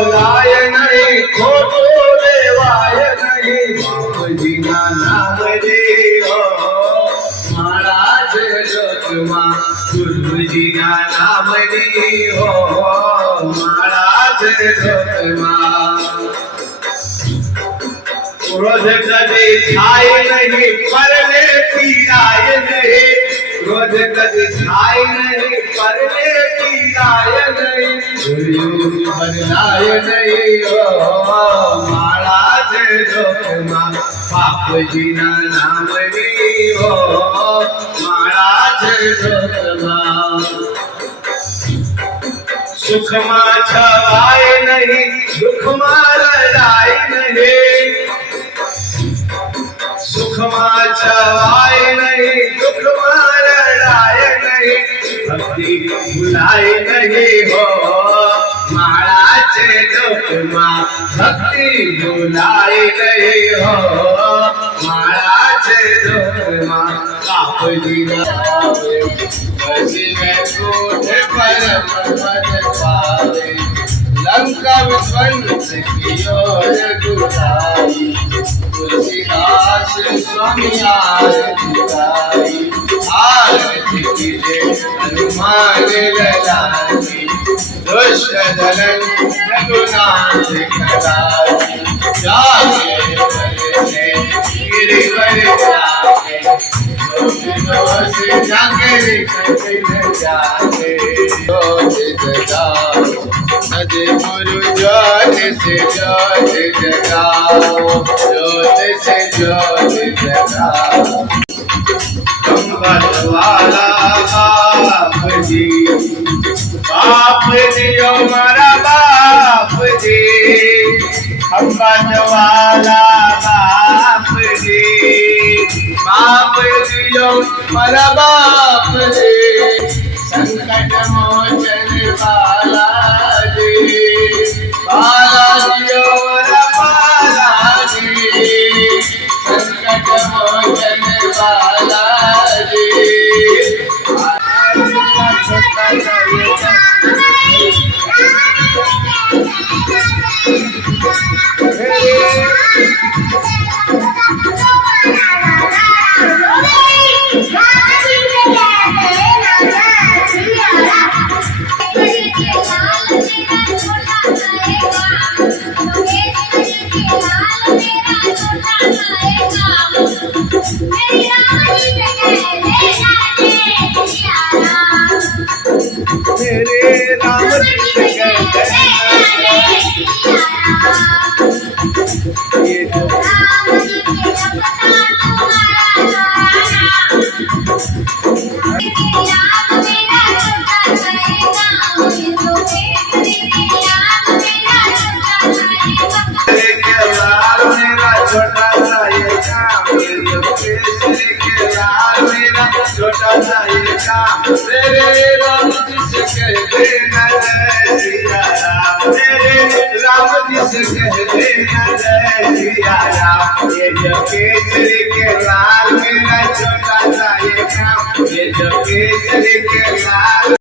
बोलाय नहीं खोटो रेवाय नहीं बापूजीना नाम रे हो महाराज लोकमा गुरुजीना नाम रे हो महाराज लोकमा रोज कभी खाए नहीं परने पीराय नहीं रोज कभी खाए नहीं परने पीराय नहीं गुरु बदलाय नहीं हो महाराज लोकमा बापूजीना नाम रे हो महाराज लोकमा सुखमा छवाय नहीं दुखमा लड़ाई नहीं सुखमा छवाय नहीं दुखमा लड़ाई नहीं भक्ति भुलाए नहीं हो महाराज लोकमा भक्ति भुलाए नहीं हो महाराज लोकमा बापूजीना में कोठ परम पद पावे लंका विध्वंस कियो रघुराई तुलसीदास स्वामी आरती गाई आरती कीजे हनुमान ललाटी दुष्ट दलन रघुनाथ कराई जागे बरसे गिरिवर जाके दोष जाके जाके दोष जगाओ सज गुरु ज्योत से ज्योत जगाओ ज्योत से ज्योत जगाओ संबत वाला बाप जी हमारा बाप जी संबत वाला बाप जी हमारा बाप जी संकट मोचन वाला जी बालाजी हमारा बालाजी संकट मोचन वाला जी छोटा सा ये काम तेरे राम जी से कह देना जय सिया राम तेरे राम जी से कह देना जय सिया राम ये जो केसरी के लाल मेरा छोटा सा ये काम ये जो केसरी के लाल